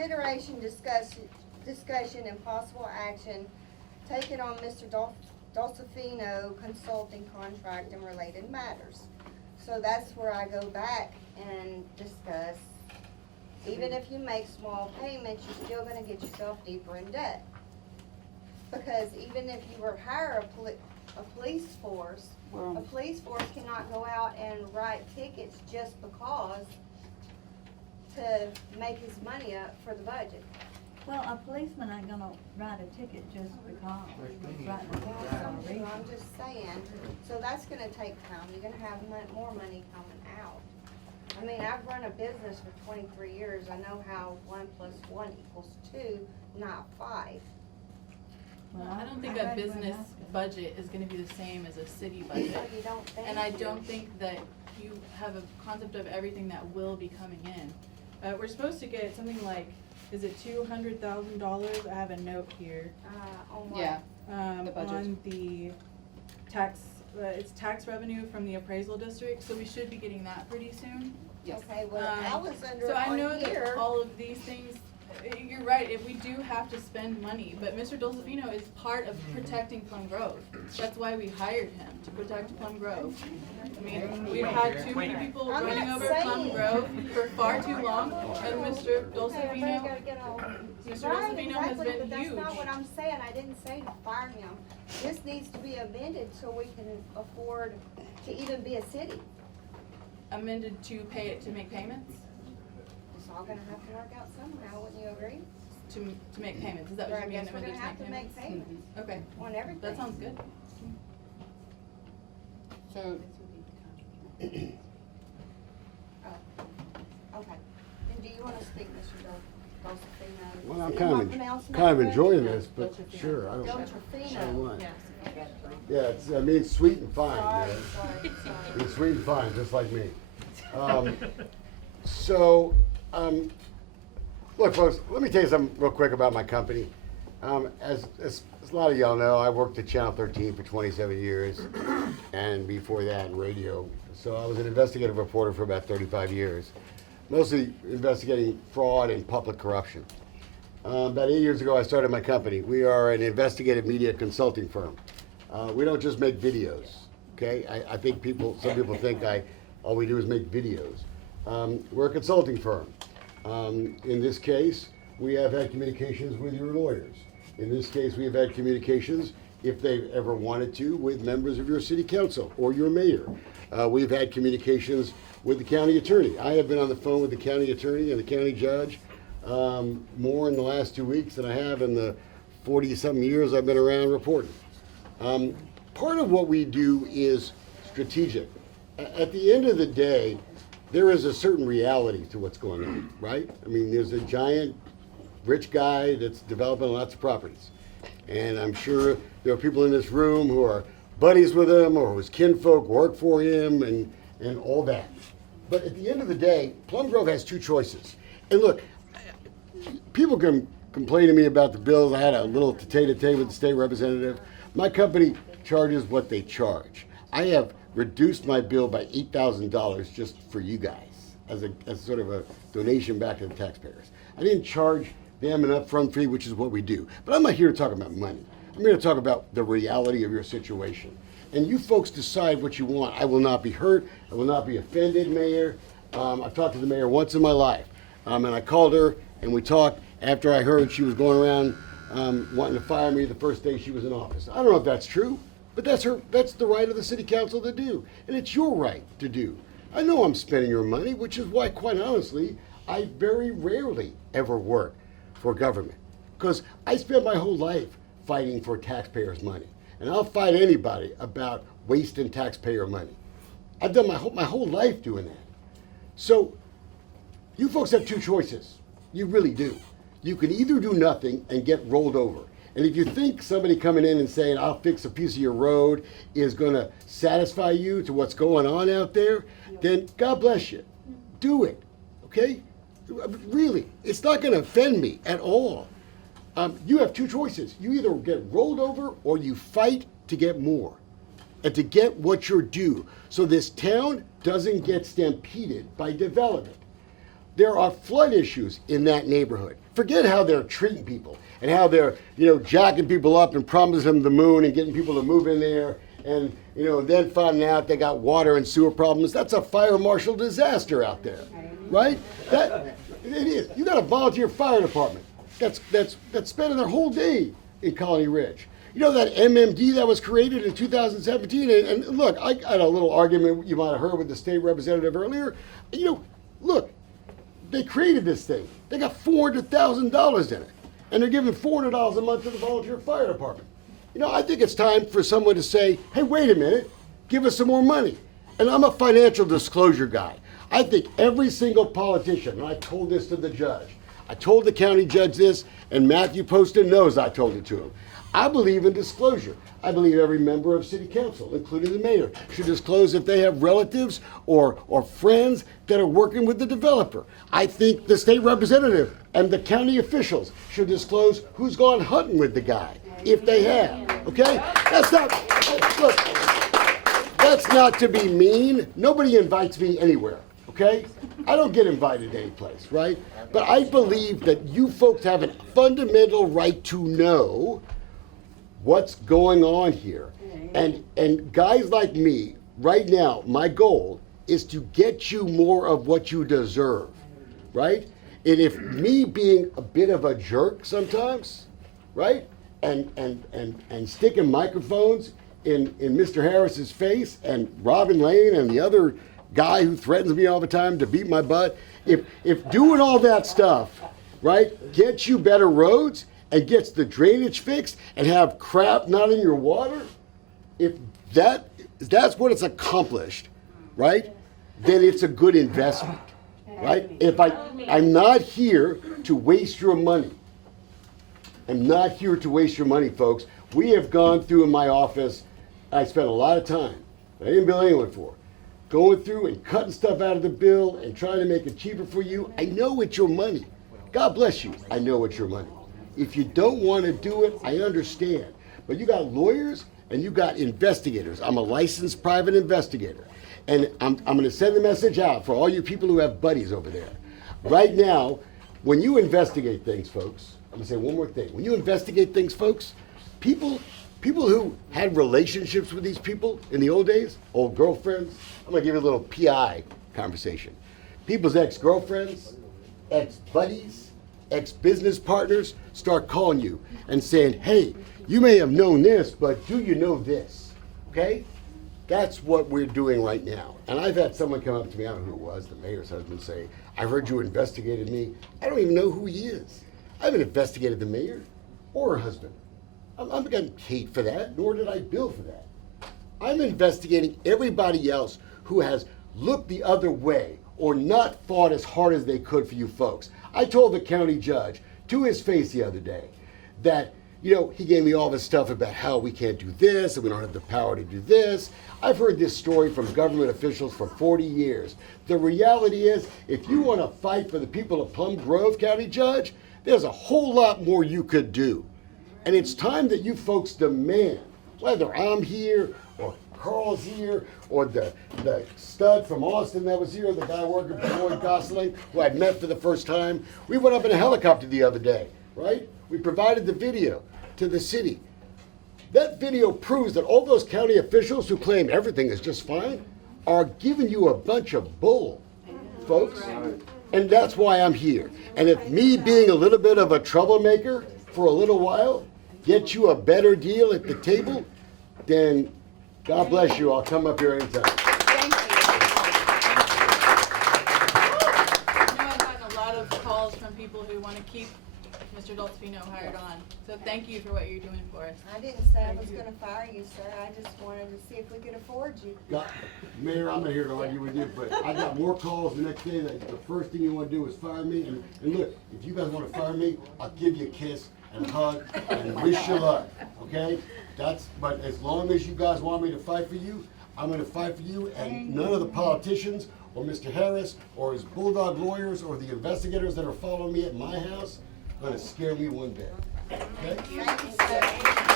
consideration, discussion, and possible action taken on Mr. Dolcefino consulting contract and related matters. So that's where I go back and discuss, even if you make small payments, you're still gonna get yourself deeper in debt. Because even if you were to hire a police force, a police force cannot go out and write tickets just because to make his money up for the budget. Well, a policeman ain't gonna write a ticket just because he's writing a ticket So already. I'm just saying, so that's gonna take time, you're gonna have more money coming out. I mean, I've run a business for 23 years, I know how 1 + 1 = 2, not 5. Well, I don't think I a read business what budget is gonna be the same as a city budget. So you don't think. And I don't think that you have a concept of everything that will be coming in. We're supposed to get something like, is it $200,000? I have a note here. On what? Yeah. The budget. On the tax, it's tax revenue from the appraisal district, so we should be getting that pretty soon. Yes. Okay, well, I was under So I on know here. that all of these things, you're right, if we do have to spend money, but Mr. Dolcefino is part of protecting Plum Grove. That's why we hired him, to protect Plum Grove. I mean, we've had too many people I'm running not over Plum saying- Grove for far too long, and Mr. Okay, Dolcefino, everybody gotta get on. Mr. Right, Dolcefino has exactly, been but that's not huge. what I'm saying, I didn't say to fire him. This needs to be amended so we can afford to even be a city. amended to pay it to make payments, It's all gonna have to work out somehow, wouldn't you agree? to make payments, is that Or what I you mean, guess we're amended gonna have to to make make payments? payments Okay, on everything. that sounds good. So, Okay, and do you wanna speak, Mr. Dolcefino? Well, I'm Am I kind of pronouncing that kind of correct? enjoying this, but sure, I don't. Dolcefino. So what? Yeah, it's, I mean, it's sweet and fine, Sorry, man. sorry. It's sweet and fine, just like me. Look, folks, let me tell you something real quick about my company. As a lot of y'all know, I worked at Channel 13 for 27 years, and before that in radio. So I was an investigative reporter for about 35 years, mostly investigating fraud and public corruption. About 8 years ago, I started my company. We are an investigative media consulting firm. We don't just make videos, okay? I think some people think all we do is make videos. We're a consulting firm. In this case, we have had communications with your lawyers. In this case, we have had communications, if they've ever wanted to, with members of your city council or your mayor. We've had communications with the county attorney. I have been on the phone with the county attorney and the county judge more in the last 2 weeks than I have in the 40-something years I've been around reporting. Part of what we do is strategic. At the end of the day, there is a certain reality to what's going on, right? I mean, there's a giant rich guy that's developing lots of properties. And I'm sure there are people in this room who are buddies with him or whose kinfolk work for him and all that. But at the end of the day, Plum Grove has two choices. And look, people can complain to me about the bills. I had a little tete-a-tete with the state representative. My company charges what they charge. I have reduced my bill by $8,000 just for you guys as sort of a donation back to the taxpayers. I didn't charge them an upfront fee, which is what we do. But I'm not here to talk about money. I'm here to talk about the reality of your situation. And you folks decide what you want. I will not be hurt. I will not be offended, Mayor. I've talked to the mayor once in my life. And I called her and we talked after I heard she was going around wanting to fire me the first day she was in office. I don't know if that's true, but that's the right of the city council to do. And it's your right to do. I know I'm spending your money, which is why, quite honestly, I very rarely ever work for government. Because I spent my whole life fighting for taxpayers' money. And I'll fight anybody about wasting taxpayer money. I've done my whole life doing that. So, you folks have two choices. You really do. You can either do nothing and get rolled over. And if you think somebody coming in and saying, I'll fix a piece of your road is going to satisfy you to what's going on out there, then God bless you. Do it, okay? Really, it's not going to offend me at all. You have two choices. You either get rolled over or you fight to get more and to get what you're due so this town doesn't get stampeded by development. there are flood issues in that neighborhood. Forget how they're treating people and how they're, jacking people up and promising them the moon and getting people to move in there and, then finding out they got water and sewer problems. That's a fire marshal disaster out there, right? It is. You got a volunteer fire department that's spending their whole day in Colony Ridge. You know that MMD that was created in 2017? And look, I had a little argument you might have heard with the state representative earlier. Look, they created this thing. They got $400,000 in it. And they're giving $400 a month to the volunteer fire department. I think it's time for someone to say, hey, wait a minute, give us some more money. And I'm a financial disclosure guy. I think every single politician, and I told this to the judge, I told the county judge this, and Matthew Poston knows I told it to him. I believe in disclosure. I believe every member of city council, including the mayor, should disclose if they have relatives or friends that are working with the developer. I think the state representative and the county officials should disclose who's gone hunting with the guy, if they have, okay? That's not to be mean. Nobody invites me anywhere, okay? I don't get invited any place, right? But I believe that you folks have a fundamental right to know what's going on here. And guys like me, right now, my goal is to get you more of what you deserve, right? And if me being a bit of a jerk sometimes, right? And sticking microphones in Mr. Harris's face and Robin Lane and the other guy who threatens me all the time to beat my butt, if doing all that stuff, right, gets you better roads and gets the drainage fixed and have crap not in your water, if that's what it's accomplished, right, then it's a good investment, right? I'm not here to waste your money. I'm not here to waste your money, folks. We have gone through in my office, I spent a lot of time, I didn't bill anyone for, going through and cutting stuff out of the bill and trying to make it cheaper for you. I know it's your money. God bless you. I know it's your money. If you don't want to do it, I understand. But you got lawyers and you got investigators. I'm a licensed private investigator. And I'm going to send the message out for all you people who have buddies over there. Right now, when you investigate things, folks, I'm going to say one more thing. When you investigate things, folks, people who had relationships with these people in the old days, old girlfriends, I'm going to give you a little PI conversation. People's ex-girlfriends, ex-buddies, ex-business partners start calling you and saying, hey, you may have known this, but do you know this? Okay? That's what we're doing right now. And I've had someone come up to me, I don't know who it was, the mayor's husband, say, I heard you investigated me. I don't even know who he is. I haven't investigated the mayor or her husband. I'm not getting paid for that, nor did I bill for that. I'm investigating everybody else who has looked the other way or not fought as hard as they could for you folks. I told the county judge to his face the other day that, he gave me all this stuff about how we can't do this and we don't have the power to do this. I've heard this story from government officials for 40 years. The reality is, if you want to fight for the people of Plum Grove, County Judge, there's a whole lot more you could do. And it's time that you folks demand, whether I'm here or Carl's here or the stud from Austin that was here, the guy working for Lloyd Gosling, who I'd met for the first time. We went up in a helicopter the other day, right? We provided the video to the city. That video proves that all those county officials who claim everything is just fine are giving you a bunch of bull, folks. And that's why I'm here. And if me being a little bit of a troublemaker for a little while gets you a better deal at the table, then God bless you. I'll come up here anytime. Thank you. I've gotten a lot of calls from people who want to keep Mr. Dolcefino hired on. So thank you for what you're doing for us. I didn't say I was gonna fire you, sir. I just wanted to see if we could afford you. Mayor, I'm not here to argue with you, but I got more calls the next day that the first thing you want to do is fire me. And look, if you guys want to fire me, I'll give you a kiss and a hug and wish you luck, okay? But as long as you guys want me to fight for you, I'm going to fight for you, and none of the politicians or Mr. Harris or his bulldog lawyers or the investigators that are following me at my house are going to scare me one bit, okay? Thank you, sir.